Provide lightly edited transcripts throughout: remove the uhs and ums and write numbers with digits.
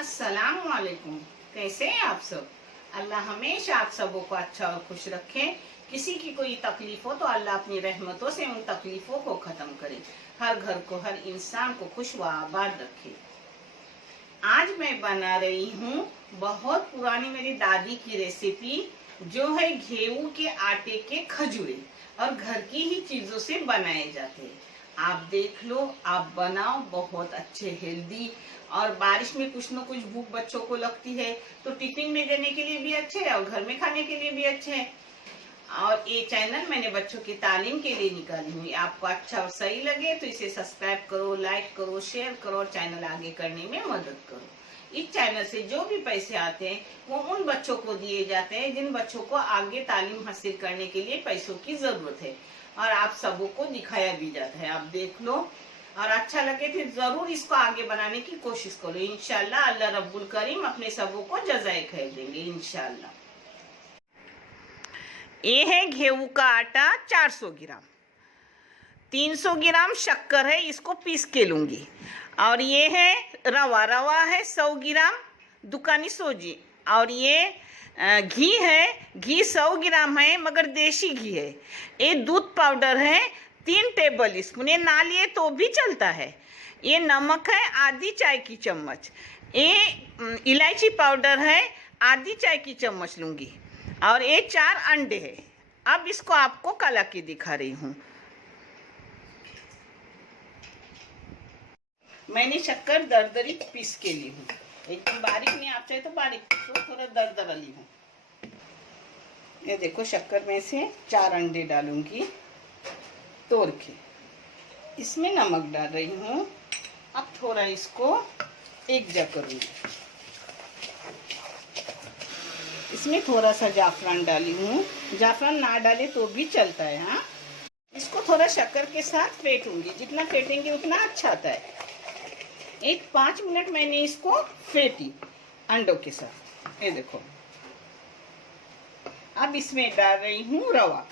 अस्सलाम वालेकुम। कैसे हैं आप सब? अल्लाह हमेशा आप सबों को अच्छा और खुश रखे। किसी की कोई तकलीफ हो तो अल्लाह अपनी रहमतों से उन तकलीफों को खत्म करे, हर घर को, हर इंसान को खुश व आबाद रखे। आज मैं बना रही हूँ बहुत पुरानी मेरी दादी की रेसिपी, जो है गेहूं के आटे के खजूरे, और घर की ही चीजों से बनाए जाते हैं। आप देख लो, आप बनाओ, बहुत अच्छे हेल्दी। और बारिश में कुछ न कुछ भूख बच्चों को लगती है तो टिफिन में देने के लिए भी अच्छे है और घर में खाने के लिए भी अच्छे है। और ये चैनल मैंने बच्चों की तालीम के लिए निकाली हुई। आपको अच्छा और सही लगे तो इसे सब्सक्राइब करो, लाइक करो, शेयर करो और चैनल आगे करने में मदद करो। इस चैनल से जो भी पैसे आते हैं वो उन बच्चों को दिए जाते हैं जिन बच्चों को आगे तालीम हासिल करने के लिए पैसों की जरूरत है, और आप सबों को दिखाया भी जाता है। आप देख लो, और अच्छा लगे तो जरूर इसको आगे बनाने की कोशिश करो। इंशाल्लाह अल्लाह रब्बुल करीम अपने सबों को जज़ाए खैर देंगे इंशाल्लाह। ये है गेहूं का आटा 400 ग्राम, 300 ग्राम शक्कर है, इसको पीस के लूंगी। और ये है रवा, रवा है 100 ग्राम दुकानी सोजी। और ये घी है, घी 100 ग्राम है मगर देसी घी है। ये दूध पाउडर है 3 टेबल स्पून, ये ना लिए तो भी चलता है। ये नमक है आधी चाय की चम्मच। ये इलायची पाउडर है आधी चाय की चम्मच लूँगी। और ये 4 अंडे है। अब इसको आपको कला के दिखा रही हूँ। मैंने शक्कर दरदरी पीस के ली हूँ, एकदम बारीक नहीं, आप चाहे तो बारीक पीसो, थोड़ा दरदरा ली हूँ। ये देखो, शक्कर में से 4 अंडे डालूंगी तोड़ के। इसमें नमक डाल रही हूँ। अब थोड़ा इसको एक जग करूंगी। इसमें थोड़ा सा जाफरान डाली हूँ, जाफरान ना डाले तो भी चलता है। हाँ, इसको थोड़ा शक्कर के साथ फेंटूंगी, जितना फेंटेंगे उतना अच्छा आता है। एक 5 मिनट मैंने इसको फेंटी अंडों के साथ। ये देखो, अब इसमें डाल रही हूँ रवा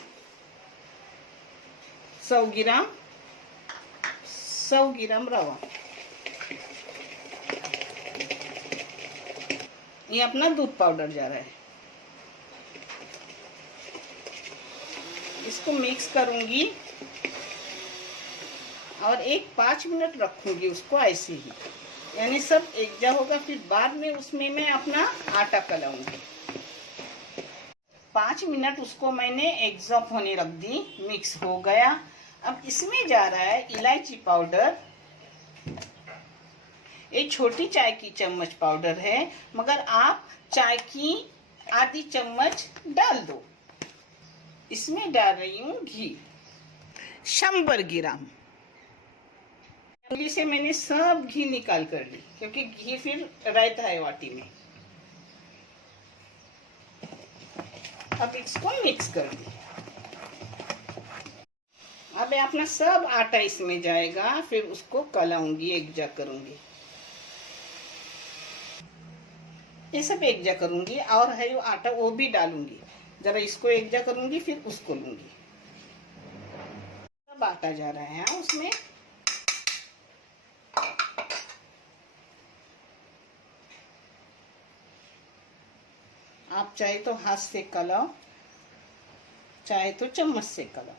100 ग्राम रवा। ये अपना दूध पाउडर जा रहा है। इसको मिक्स करूंगी और एक 5 मिनट रखूंगी उसको ऐसे ही, यानी सब एक जा होगा। फिर बाद में उसमें मैं अपना आटा कलाऊंगी। 5 मिनट उसको मैंने एग्जॉस्ट होने रख दी, मिक्स हो गया। अब इसमें जा रहा है इलायची पाउडर। एक छोटी चाय की चम्मच पाउडर है, मगर आप चाय की आधी चम्मच डाल दो। इसमें डाल रही हूँ घी 100 ग्राम। से मैंने सब घी निकाल कर ली, क्योंकि घी फिर रहता है वाटी में। अब इसको मिक्स कर दी। अब अपना सब आटा इसमें जाएगा, फिर उसको कलाऊंगी, एक जा करूंगी। ये सब एक जा करूंगी, और है वो आटा वो भी डालूंगी। जरा इसको एक जा करूंगी, फिर उसको लूंगी। सब आटा जा रहा है उसमें। आप चाहे तो हाथ से कलाओ, चाहे तो चम्मच से कलाओ।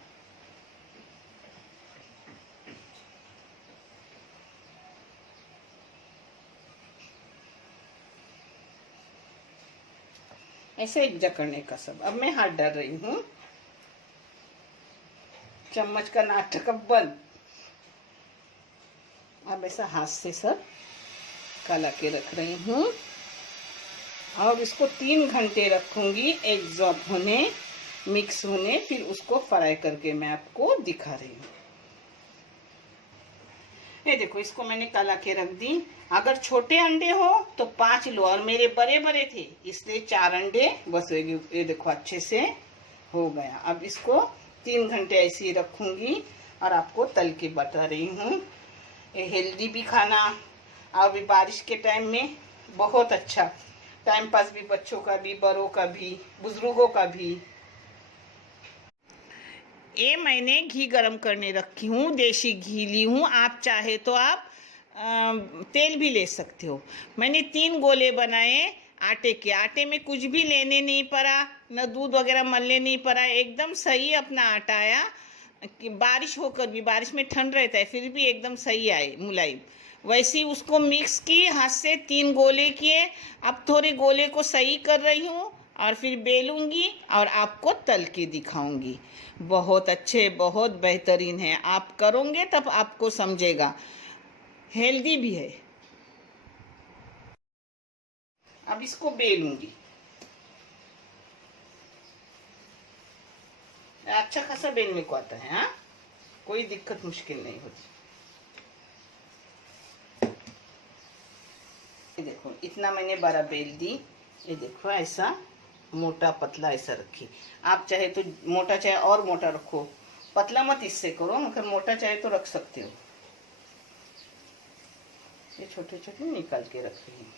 ऐसे एक जग करने का सब। अब मैं हाथ डाल रही हूँ, चम्मच का नाटक अब बंद। अब ऐसा हाथ से सब कला के रख रही हूँ, और इसको 3 घंटे रखूंगी एग्जॉस्ट होने, मिक्स होने। फिर उसको फ्राई करके मैं आपको दिखा रही हूँ। ये देखो, इसको मैंने कला के रख दी। अगर छोटे अंडे हो तो 5 लो, और मेरे बड़े बड़े थे इसलिए 4 अंडे बस। ये देखो, अच्छे से हो गया। अब इसको 3 घंटे ऐसे ही रखूंगी और आपको तल के बता रही हूँ। ये हेल्दी भी खाना, और भी बारिश के टाइम में बहुत अच्छा टाइम पास भी, बच्चों का भी, बड़ों का भी, बुजुर्गों का भी। ये मैंने घी गरम करने रखी हूँ, देसी घी ली हूँ। आप चाहे तो आप तेल भी ले सकते हो। मैंने 3 गोले बनाए आटे के। आटे में कुछ भी लेने नहीं पड़ा, न दूध वगैरह मलने नहीं पड़ा, एकदम सही अपना आटा आया। कि बारिश होकर भी, बारिश में ठंड रहता है, फिर भी एकदम सही आए, मुलायम। वैसे ही उसको मिक्स की, हाथ से 3 गोले किए। अब थोड़े गोले को सही कर रही हूँ और फिर बेलूंगी और आपको तल के दिखाऊंगी। बहुत अच्छे, बहुत बेहतरीन है। आप करोगे तब आपको समझेगा, हेल्दी भी है। अब इसको बेलूंगी। अच्छा खासा बेलने को आता है। हाँ, कोई दिक्कत मुश्किल नहीं होती। ये देखो, इतना मैंने बड़ा बेल दी। ये देखो, ऐसा मोटा पतला ऐसा रखी। आप चाहे तो मोटा, चाहे और मोटा रखो, पतला मत इससे करो, मगर मोटा चाहे तो रख सकते हो। ये छोटे छोटे निकाल के रख रही हूँ।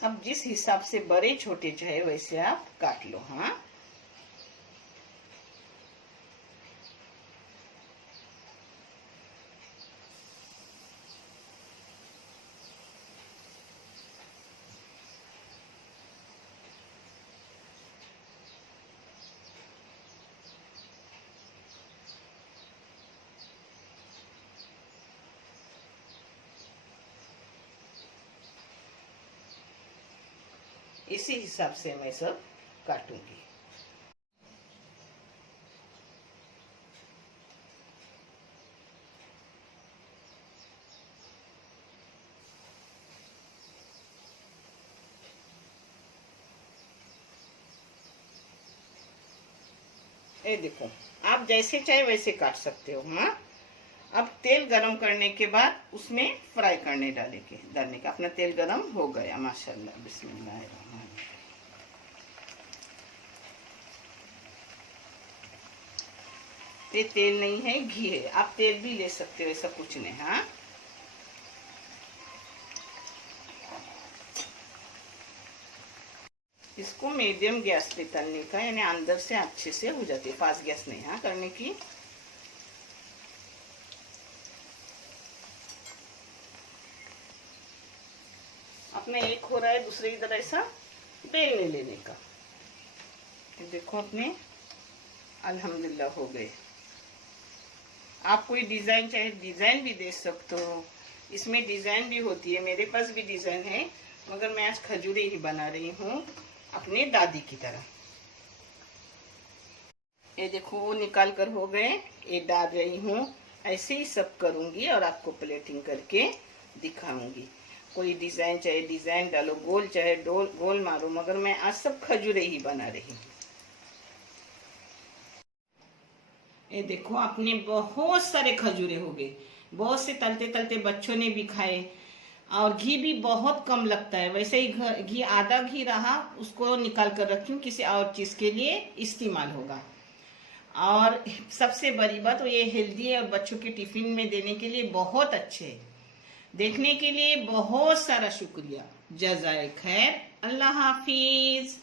अब जिस हिसाब से बड़े छोटे चाहे वैसे आप काट लो। हाँ, इसी हिसाब से मैं सब काटूंगी। ये देखो, आप जैसे चाहे वैसे काट सकते हो। हाँ, अब तेल गरम करने के बाद उसमें फ्राई करने डालने का। अपना तेल गरम हो गया माशाल्लाह। बिस्मिल्लाह। ये तेल नहीं है, घी है। आप तेल भी ले सकते हो, ऐसा कुछ नहीं। हाँ, इसको मीडियम गैस पे तलने का, यानी अंदर से अच्छे से हो जाती है। फास्ट गैस नहीं हाँ करने की। अपने एक हो रहा है, दूसरे इधर ऐसा बेलने लेने का। देखो अपने अल्हम्दुलिल्लाह हो गए। आप कोई डिजाइन चाहे डिजाइन भी दे सकते हो। इसमें डिजाइन भी होती है, मेरे पास भी डिजाइन है, मगर मैं आज खजूरे ही बना रही हूँ अपने दादी की तरह। ये देखो, वो निकाल कर हो गए। ये डाल रही हूँ। ऐसे ही सब करूंगी और आपको प्लेटिंग करके दिखाऊंगी। कोई डिजाइन चाहे डिजाइन डालो, गोल चाहे गोल मारो, मगर मैं आज सब खजूरे ही बना रही हूँ। ये देखो, अपने बहुत सारे खजूरे हो गए। बहुत से तलते तलते बच्चों ने भी खाए। और घी भी बहुत कम लगता है। वैसे ही घी आधा घी रहा, उसको निकाल कर रखी हूँ, किसी और चीज के लिए इस्तेमाल होगा। और सबसे बड़ी बात वो ये हेल्दी है और बच्चों के टिफिन में देने के लिए बहुत अच्छे है। देखने के लिए बहुत सारा शुक्रिया। जज़ाए खैर। अल्लाह हाफिज।